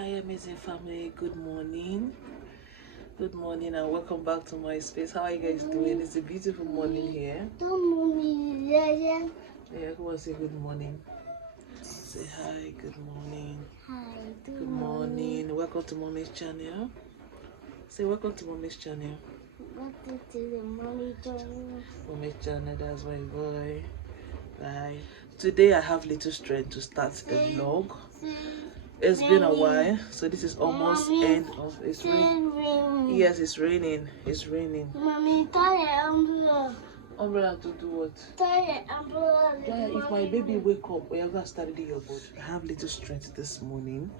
Hi amazing family, good morning and welcome back to my space. How are you guys doing? It's a beautiful morning here. Yeah, who wants to say good morning? Say hi, good morning. Hi, good morning. Welcome to mommy's channel. Say welcome to mommy's channel. Welcome to the mommy channel. Mommy's channel, that's my boy. Bye. Today I have little strength to start the vlog. It's been a while, so this is almost end of it's raining. Yes, it's raining. It's raining. Mommy, tie umbrella. Umbrella to do what? Tie umbrella. Yeah, if my baby wake up, we are gonna start reading your book. I have little strength this morning.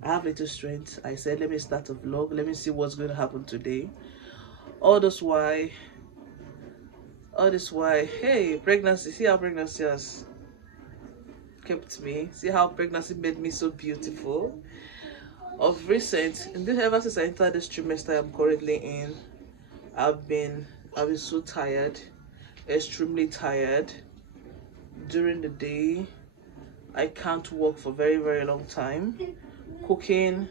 I have little strength. I said, let me start a vlog. Let me see what's going to happen today. All this why. Hey, pregnancy. See how pregnancy has kept me. See how pregnancy made me so beautiful. Of recent, ever since I entered this trimester I'm currently in, I've been so tired, extremely tired. During the day, I can't walk for very long time. Cooking,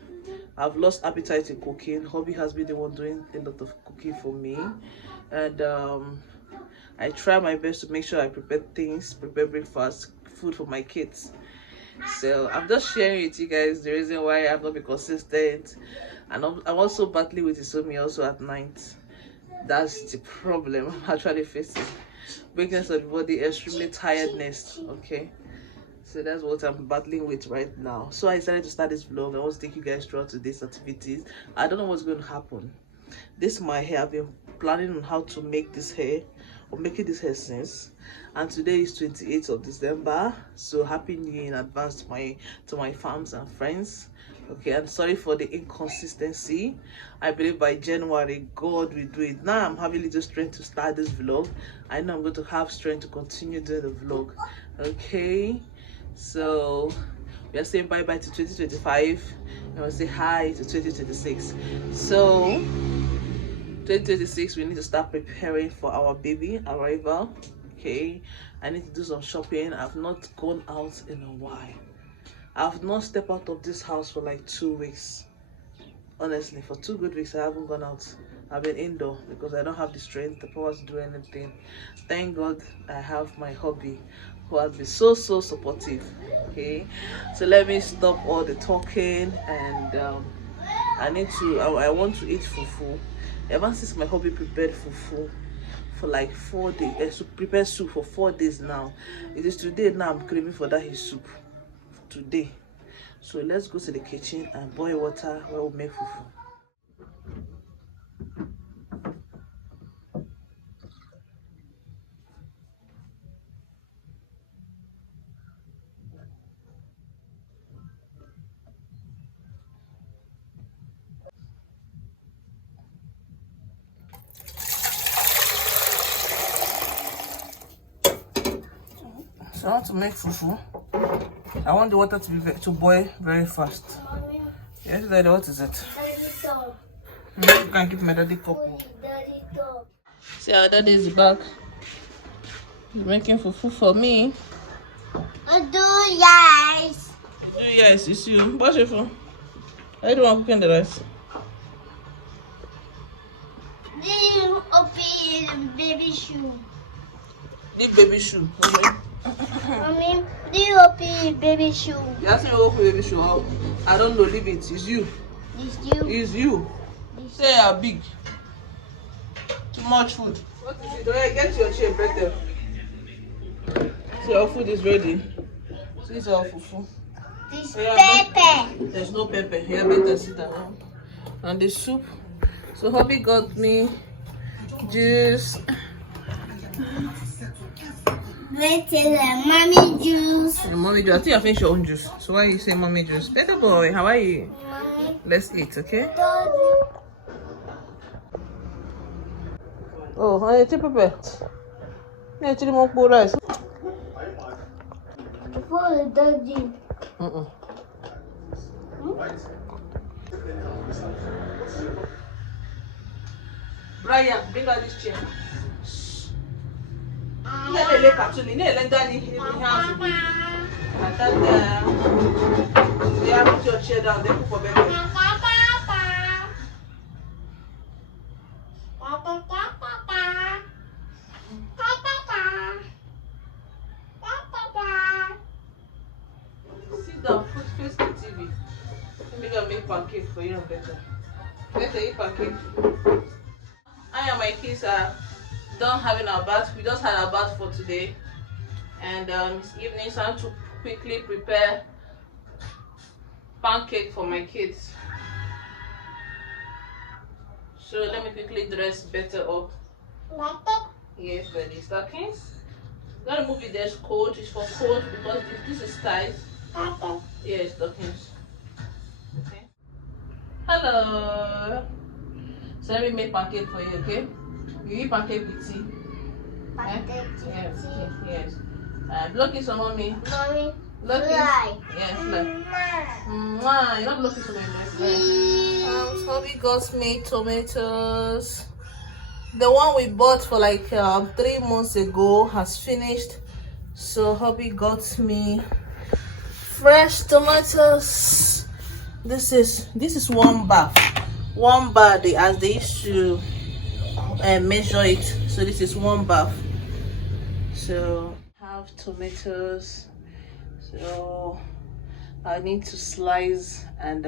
I've lost appetite in cooking. Hobby has been the one doing a lot of cooking for me, and I try my best to make sure I prepare breakfast, food for my kids. So I'm just sharing with you guys the reason why I've not been consistent, and I'm also battling with insomnia also at night. That's the problem I'm actually facing. Weakness of the body, extremely tiredness. Okay, so that's what I'm battling with right now. So I decided to start this vlog. I want to take you guys throughout today's activities. I don't know what's going to happen. This is my hair. I've been planning on how to make this hair, or making this hair since, and today is 28th of December. So happy new year in advance to my fans and friends. Okay, I'm sorry for the inconsistency. I believe by January God will do it. Now I'm having little strength to start this vlog. I know I'm going to have strength to continue doing the vlog. Okay, so we are saying bye bye to 2025 and we'll say hi to 2026. So 2026 we need to start preparing for our baby arrival. Okay, I need to do some shopping. I've not gone out in a while. I've not stepped out of this house for like 2 weeks. Honestly, for 2 good weeks I haven't gone out. I've been indoor because I don't have the strength, the power to do anything. Thank God I have my hubby who has been so supportive. Okay, so let me stop all the talking, and I want to eat fufu. Ever since my hubby prepared fufu for like 4 days, so prepare soup for 4 days now. It is today now I'm craving for that his soup today. So let's go to the kitchen and boil water where we'll make fufu. So I want to make fufu. I want the water to boil very fast. Mommy, Yes, Daddy, what is it? daddy top. You can give my daddy cup. Daddy top. See how daddy is back. He's making fufu for me. Yes. Yes, it's you. What's your phone? I don't want cooking the rice. You open baby shoe. The baby shoe. Okay. Mommy, do you open baby shoe? You ask me what baby shoe. How? I don't know. Leave it. It's you. This you. It's you. Say you are big. Too much food. What is it? Okay, get your chair better. So your food is ready. See, it's our fufu. This Yeah, pepper. There's no pepper. Here, better sit down. And the soup. So hubby got me juice. Wait till mommy juice. And mommy juice. I think I finished your own juice. So why you say mommy juice? Better boy, how are you? Mommy, Let's eat, okay? daddy. Oh, honey, chip pepper. Yeah, chili more rice. For daddy. Brian, bring out this chair. Yeah, they look at me. They look down in the house. Yeah, put your chair down. Then put for better. Sit down, face the TV. Let me go make pancake for you and better. Better eat pancake. I and my kids are done having our bath. We just had our bath for today. And it's evening, so I have to quickly prepare pancake for my kids. So let me quickly dress better up. Yes, for the stockings. I'm gonna move it. There's cold. It's for cold because this is tight. Yes, stockings. Okay. Hello. So let me make pancake for you, okay? You eat pancake with tea. Yes. Block it, so mommy. Mommy. Block it. Yes, look. You're not blocking so many. Hubby got me tomatoes. The one we bought for like 3 months ago has finished. So hubby got me fresh tomatoes. This is 1 bar. 1 bar as they used to measure it. So this is 1 bar. So have tomatoes. So I need to slice and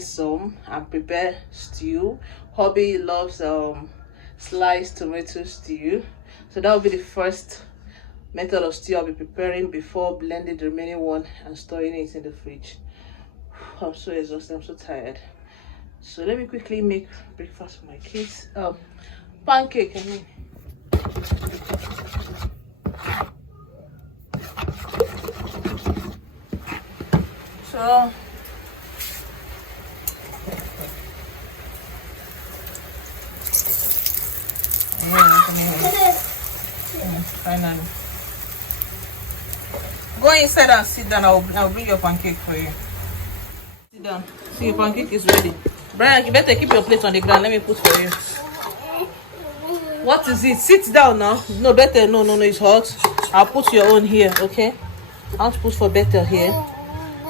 some and prepare stew. Hubby loves sliced tomato stew. So that will be the first method of stew I'll be preparing before blending the remaining one and storing it in the fridge. I'm so exhausted, I'm so tired. So let me quickly make breakfast for my kids. Pancake, I mean. So finally. Go inside and sit down. I'll bring your pancake for you. Sit down. See, your pancake is ready. Brian, you better keep your plate on the ground. Let me put for you. What is it? Sit down now. No, better. No, it's hot. I'll put your own here, okay? I'll put for better here.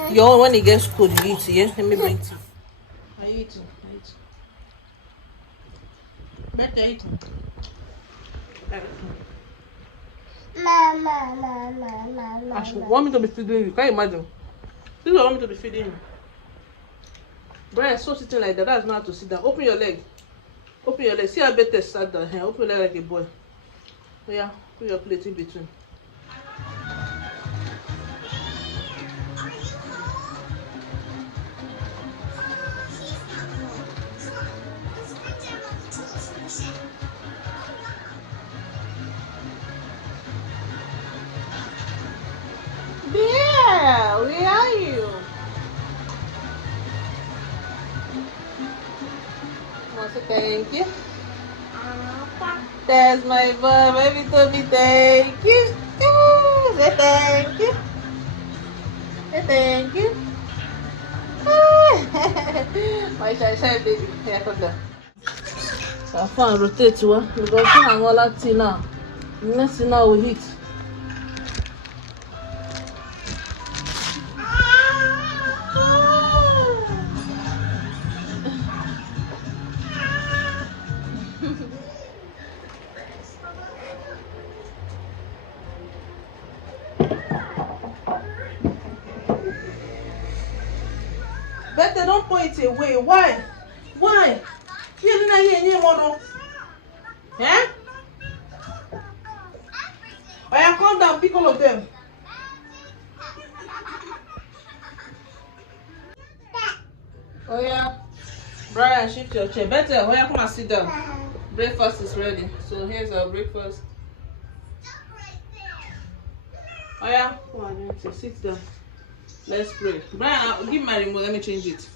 Your own, when it gets cold, you eat, yeah? Let me bring it. Are you eating? Better eating. Want me to be feeding you? Can you imagine? This is what I want me to be feeding you. Brian, so sitting like that. That's not how to sit down. Open your leg. See how better sat down here. Open your leg like a boy. Oh yeah, put your plate in between. Yeah, where are you? Want to say thank you? That's my boy, baby told me thank you. Say thank you. Say thank you. My shy baby. Here, come down. So I found rotate to her because she hang all that tea now. Next thing now we hit. Better don't point it away. Why? You didn't hear any more. Eh? I am calm down, pick all of them. Oh yeah. Brian, shift your chair. Better, oh yeah, come and sit down. Breakfast is ready. So here's our breakfast. Oh yeah, come on, so sit down. Let's pray. Brian, give me my remote. Let me change it.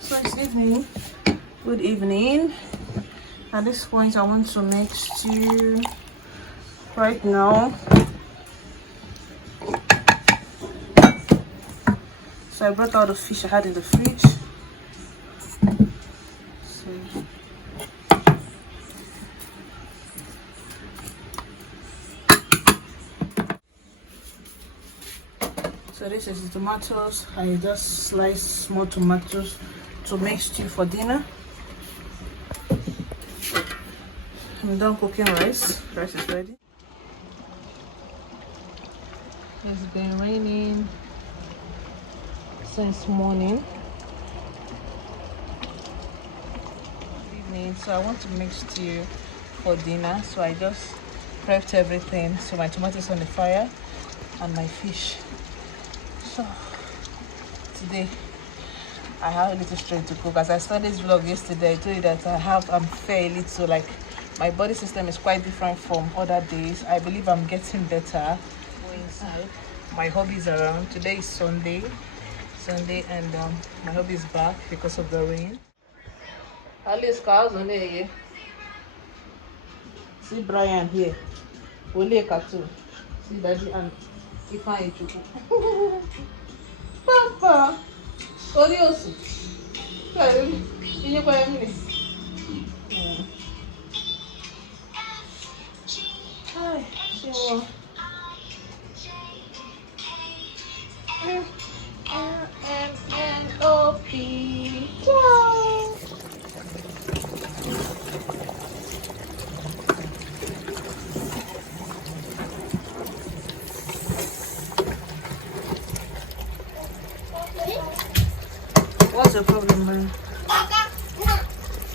So it's evening. Good evening. At this point, I want to make stew right now. So I brought out the fish I had in the fridge. this is the tomatoes. I just slice small tomatoes to make stew for dinner. I'm done cooking rice. Rice is ready. It's been raining since morning. Evening, so I want to make stew for dinner. So I just prepped everything. So my tomatoes on the fire and my fish. So today I have a little straight to cook. As I started this vlog yesterday, I told you that I'm fairly to like my body system is quite different from other days. I believe I'm getting better. Go inside. My hubby is around. Today is Sunday, and my hubby is back because of the rain. Alice cars on there. See Brian here. Only a cartoon. See Daddy and Ifeanyi Chukwu. Papa. Oriosu. Hi, Shiwa. N-O-P. Ciao. What's your problem, man?